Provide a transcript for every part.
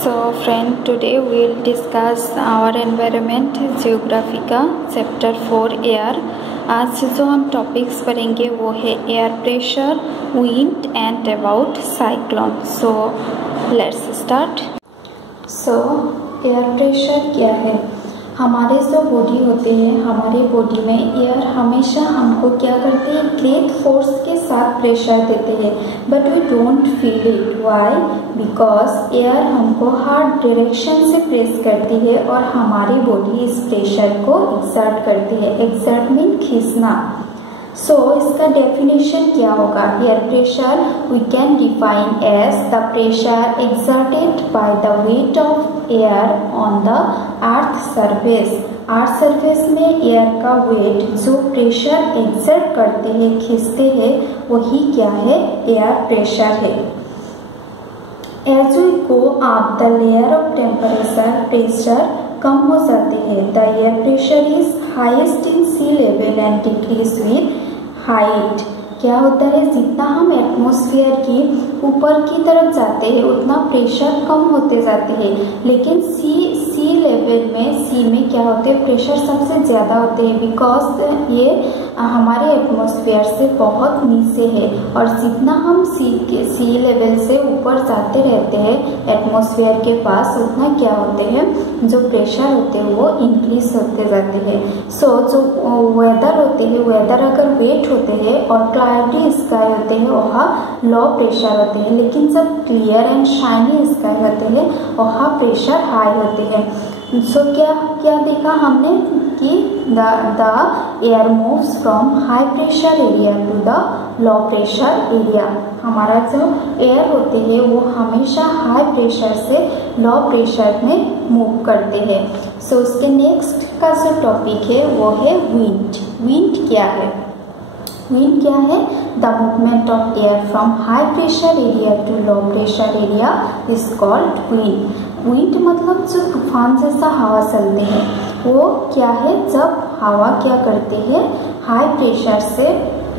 So friend, today we will discuss our environment geography का chapter 4 air. आज जो हम टॉपिक्स पढ़ेंगे वो है air pressure, wind and about cyclone. So let's start. So air pressure क्या है? हमारे जो बॉडी होते हैं, हमारे बॉडी में एयर हमेशा हमको क्या करते हैं, ग्रेट फोर्स के साथ प्रेशर देते हैं, but we don't feel it. Why? Because air हमको हर डायरेक्शन से प्रेस करती है और हमारी बॉडी इस प्रेशर को एक्सर्ट करती है। एक्सर्ट मीन खींचना। सो इसका डेफिनेशन क्या होगा? Air pressure we can define as the pressure exerted by the weight of air on the earth surface. Earth surface में एयर का वेट जो प्रेशर एक्सर्ट करते हैं, खींचते हैं, वही क्या है? एयर प्रेशर है। As we go up the layer of temperature, pressure कम हो जाते हैं। The air pressure is highest in sea level and decrease with height. क्या होता है, जितना हम एटमॉस्फेयर की ऊपर की तरफ जाते हैं उतना प्रेशर कम होते जाते हैं, लेकिन सी लेवल में, सी में क्या होते हैं, प्रेशर सबसे ज़्यादा होते हैं, बिकॉज ये हमारे एटमॉस्फेयर से बहुत नीचे है। और जितना हम सी लेवल से ऊपर जाते रहते हैं एटमॉस्फेयर के पास, उतना क्या होते हैं, जो प्रेशर होते हैं वो इंक्रीज होते जाते हैं। सो जो वेदर होते हैं, वेदर अगर वेट होते हैं और क्लाउडी स्काई होते हैं, वहाँ लो प्रेशर होते हैं, लेकिन जब क्लियर एंड शाइनी स्काई होते हैं वहाँ प्रेशर हाई होते हैं। सो क्या देखा हमने कि the air moves from high pressure area to the low pressure area. हमारा जो एयर होते हैं वो हमेशा हाई प्रेशर से लो प्रेशर में मूव करते हैं। सो उसके नेक्स्ट का जो टॉपिक है वो है विंड। विंड क्या है? विंड क्या है? The movement of air from high pressure area to low pressure area is called wind. Wind मतलब जो तूफान जैसा हवा चलते हैं, वो क्या है, जब हवा क्या करते हैं, हाई प्रेशर से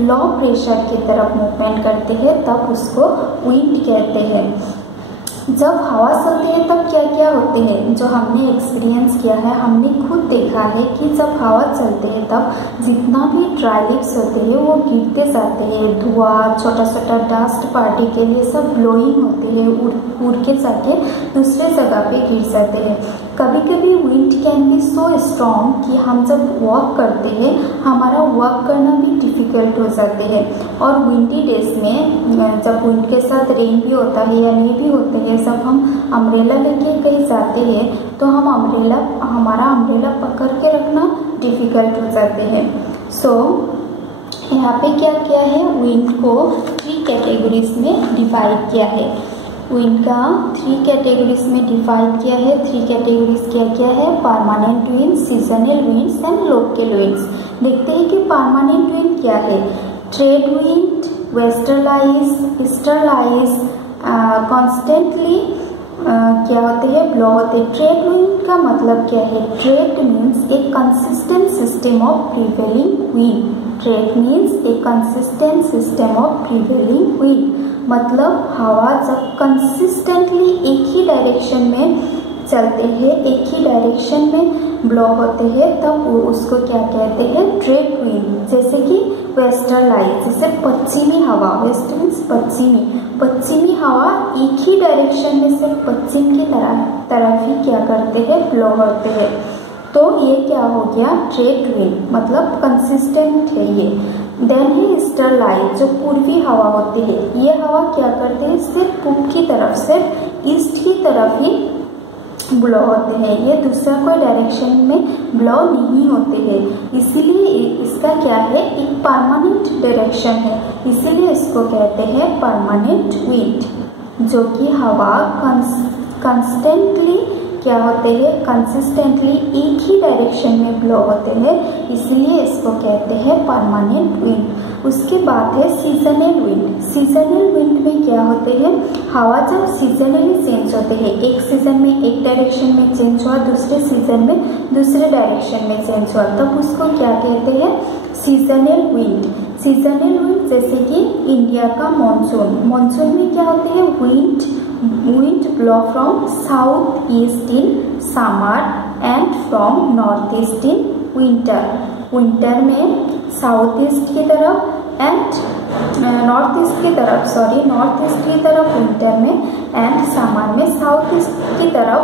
लो प्रेशर की तरफ मूवमेंट करते हैं, तब उसको विंड कहते हैं। जब हवा चलती है तब क्या क्या होते हैं, जो हमने एक्सपीरियंस किया है, हमने खुद देखा है कि जब हवा चलते हैं तब जितना भी ड्राई लीव्स होते हैं वो गिरते जाते हैं। धुआं, छोटा छोटा डस्ट पार्टिकल, ये सब ब्लोइंग होते हैं, उड़ के जाके दूसरे जगह पे गिर जाते हैं। कभी कभी wind can be so strong कि हम जब वॉक करते हैं हमारा वॉक करना भी डिफ़िकल्ट हो जाते हैं। और विंडी डेज में जब विंड के साथ रेन भी होता है या नहीं भी होते हैं, जब हम अम्ब्रेला लेके कहीं जाते हैं तो हमारा अम्ब्रेला पकड़ के रखना डिफ़िकल्ट हो जाते हैं। सो यहाँ पे क्या किया है, विंड को 3 कैटेगरीज में डिवाइड किया है। विंड का 3 कैटेगरीज में डिवाइड किया है। 3 कैटेगरीज क्या है? Permanent wind, seasonal winds and local winds. देखते हैं कि परमानेंट विंड क्या है। ट्रेड विंड, वेस्टर्लाइज, ईस्टर्लाइज, कॉन्स्टेंटली क्या होते हैं, ब्लो होते हैं। ट्रेड विंड का मतलब क्या है? Trade means A consistent system of prevailing wind. Trade means A consistent system of prevailing wind, मतलब हवा जब कंसिस्टेंटली एक ही डायरेक्शन में चलते हैं, एक ही डायरेक्शन में ब्लो होते हैं, तब उसको क्या कहते हैं? Trade wind. जैसे कि वेस्टर्लाइज, जैसे पश्चिमी हवा, वेस्ट मीन्स पश्चिमी हवा एक ही डायरेक्शन में से पश्चिम की तरफ ही क्या करते हैं, ब्लो होते हैं। तो ये क्या हो गया? ट्रेड विंड, मतलब कंसिस्टेंट है ये। देन है ईस्टर्लाइज, जो पूर्वी हवा होती है। ये हवा क्या करते हैं, सिर्फ पूर्व की तरफ से ईस्ट की तरफ ही ब्लो होते हैं, ये दूसरा कोई डायरेक्शन में ब्लो नहीं होते हैं। इसीलिए इसका क्या है, एक परमानेंट डायरेक्शन है, इसीलिए इसको कहते हैं परमानेंट विंड। जो कि हवा कंस्टेंटली क्या होते हैं, कंसिस्टेंटली एक ही डायरेक्शन में ब्लो होते हैं, इसलिए इसको कहते हैं परमानेंट विंड। उसके बाद है सीजनल विंड। सीजनल विंड में क्या होते हैं, हवा जब सीजनली चेंज होते हैं, एक सीजन में एक डायरेक्शन में चेंज हुआ, दूसरे सीजन में दूसरे डायरेक्शन में चेंज हुआ, तब उसको क्या कहते हैं, सीजनल विंड। सीजनल विंड जैसे कि इंडिया का मानसून में क्या होते हैं, wind wind blow from south east in summer and from north east in winter. winter में साउथ ईस्ट की तरफ एंड नॉर्थ ईस्ट की तरफ विंटर में एंड समर में साउथ ईस्ट की तरफ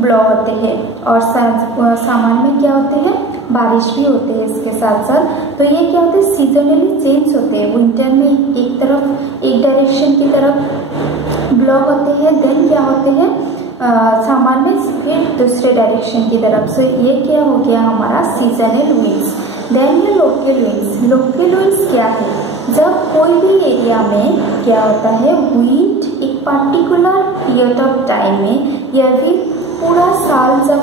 ब्लो होते हैं। और समर में क्या होते हैं, बारिश भी होते हैं इसके साथ साथ। तो ये क्या होते हैं, सीजनली चेंज होते हैं। विंटर में एक डायरेक्शन की तरफ ब्लो होते हैं, देन क्या होते हैं समर में फिर दूसरे डायरेक्शन की तरफ। सो ये क्या हो गया हमारा सीजनल विंड्स। देन ये लोकल विंड्स। लोकल विंड्स क्या है, जब कोई भी एरिया में क्या होता है विंड एक पर्टिकुलर पीरियड ऑफ टाइम में या फिर पूरा साल जब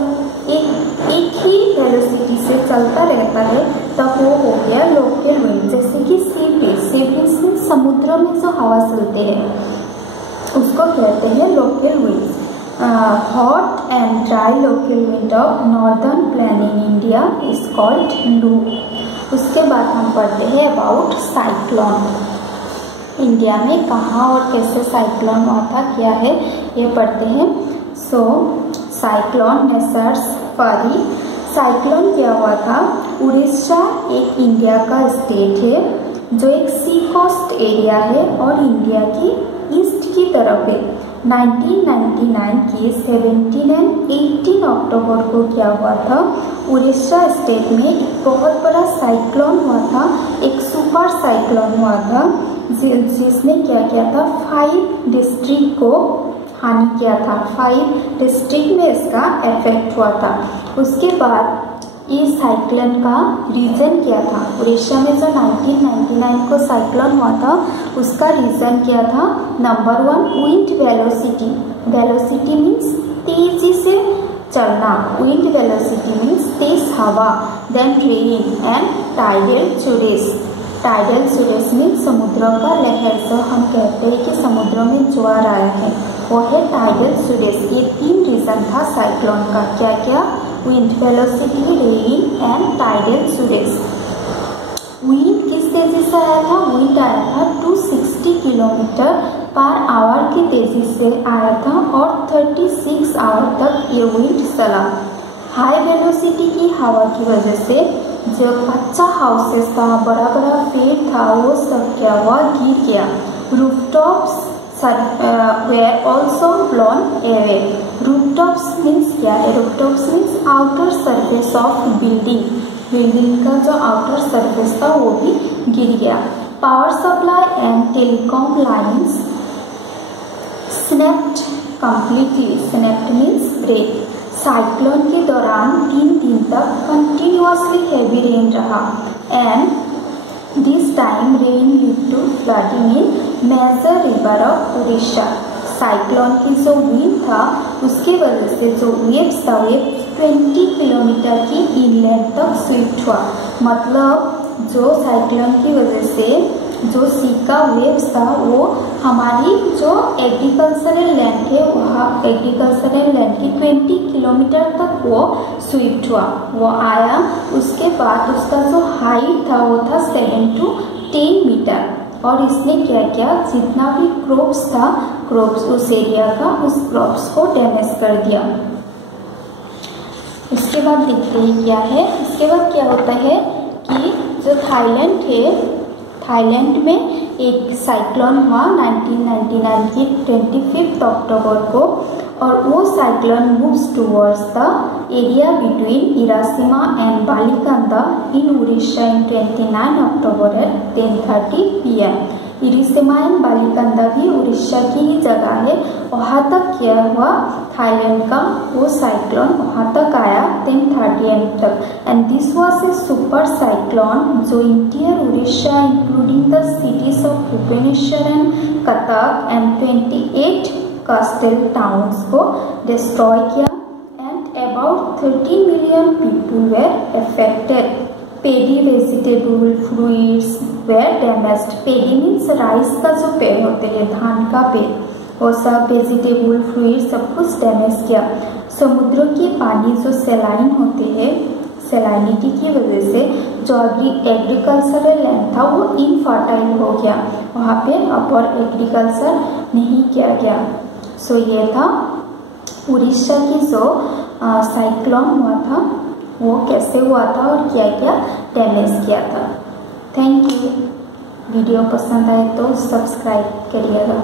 एक ही वेलोसिटी से चलता रहता है तब वो हो गया लोकल विंड। जैसे कि सी ब्रीज में समुद्र में जो हवा चलते हैं उसको कहते हैं local winds. Hot and dry local wind of northern plain in India is called लू। उसके बाद हम पढ़ते हैं अबाउट साइक्लोन। इंडिया में कहाँ और कैसे साइक्लोन हुआ था, क्या है ये पढ़ते हैं। सो साइक्लोन नेसर्स फरी। साइक्लोन क्या हुआ था, उड़ीसा एक इंडिया का स्टेट है जो एक सी कोस्ट एरिया है और इंडिया की ईस्ट की तरफ है। 1999 की 17 एंड 18 अक्टूबर को क्या हुआ था, उड़ीसा स्टेट में एक बहुत बड़ा साइक्लोन हुआ था, एक सुपर साइक्लोन हुआ था जिसने क्या किया था, 5 डिस्ट्रिक्ट को हानि किया था। 5 डिस्ट्रिक्ट में इसका इफेक्ट हुआ था। उसके बाद ये साइक्लोन का रीजन क्या था, उड़ीसा में जो 1999 को साइक्लोन हुआ था उसका रीजन क्या था। Number 1 wind velocity. Velocity means तेजी से चलना, विंड वेलोसिटी मीन्स तेज हवा। Then rain and tidal surges. Tidal surges means समुद्र का लहर, जो हम कहते हैं कि समुद्र में ज्वार आया है, वो है टाइडल चूरेस। ये 3 रीजन था साइक्लोन का। क्या क्या, wind velocity, rain and tidal surges. Wind किस तेजी से आया था, विंड आया था 260 किलोमीटर पर आवर की तेजी से आया था और 36 आवर तक ये विंड चला। हाई वेलोसिटी की हवा की वजह से जो कच्चा हाउसेस था, बड़ा बड़ा पेड़ था, वो सब क्या हुआ, गिर गया। Rooftops were also blown away. Rooftops means क्या है, rooftops means outer surface of building. बिल्डिंग का जो आउटर सरफेस था वो भी गिर गया। Power supply and telecom lines snapped completely. Snapped means break. Cyclone के दौरान 3 दिन तक कंटिन्यूअसली हैवी रेन रहा and this time rain lead to flooding in major river of Orissa. Cyclone की जो विंड था उसके वजह से जो वेव्स था, वेव 20 किलोमीटर की इनलैंड तक स्विफ्ट हुआ। मतलब जो साइक्लोन की वजह से जो सी का वेव्स था वो हमारी जो एग्रीकल्चरल लैंड है, वहाँ एग्रीकल्चरल लैंड की 20 किलोमीटर तक वो स्विफ्ट हुआ, वो आया। उसके बाद उसका जो हाइट था वो था 7 to 10 मीटर और इसने क्या किया, जितना भी क्रॉप्स था, क्रॉप्स उस एरिया का, उस क्रॉप्स को डैमेज कर दिया। उसके बाद देखते हैं क्या है। इसके बाद क्या होता है कि जो थाईलैंड है, थाईलैंड में एक साइक्लोन हुआ 1999 की 25 अक्टूबर को और वो cyclone moves towards the area between Erasama and Balikanda in Orissa in 29 October at 10:30 PM। Erasama and Balikanda भी उड़ीसा की ही जगह है। वहाँ तक क्या हुआ, थाईलैंड का वो साइक्लोन वहाँ तक आया 10:30 AM तक and this was a super cyclone जो interior Orissa including the cities of Bhubaneswar and Cuttack and 28 coastal towns को डिस्ट्रॉय किया and about 30 million people were affected. Paddy vegetable fruits were damaged. Paddy means rice का जो पेड़ होते हैं, धान का पेड़, वो सब वेजिटेबल फ्रूट सब कुछ डैमेज किया। समुद्र की पानी जो सेलाइन होते हैं, सेलाइनिटी की वजह से जो एग्रीकल्चरल लैंड था वो इनफर्टाइल हो गया, वहाँ पे अपर एग्रीकल्चर नहीं किया गया। सो ये था उड़ीसा की जो साइक्लोन हुआ था वो कैसे हुआ था और क्या क्या डैमेज किया था। Thank you. वीडियो पसंद आए तो सब्सक्राइब करिएगा।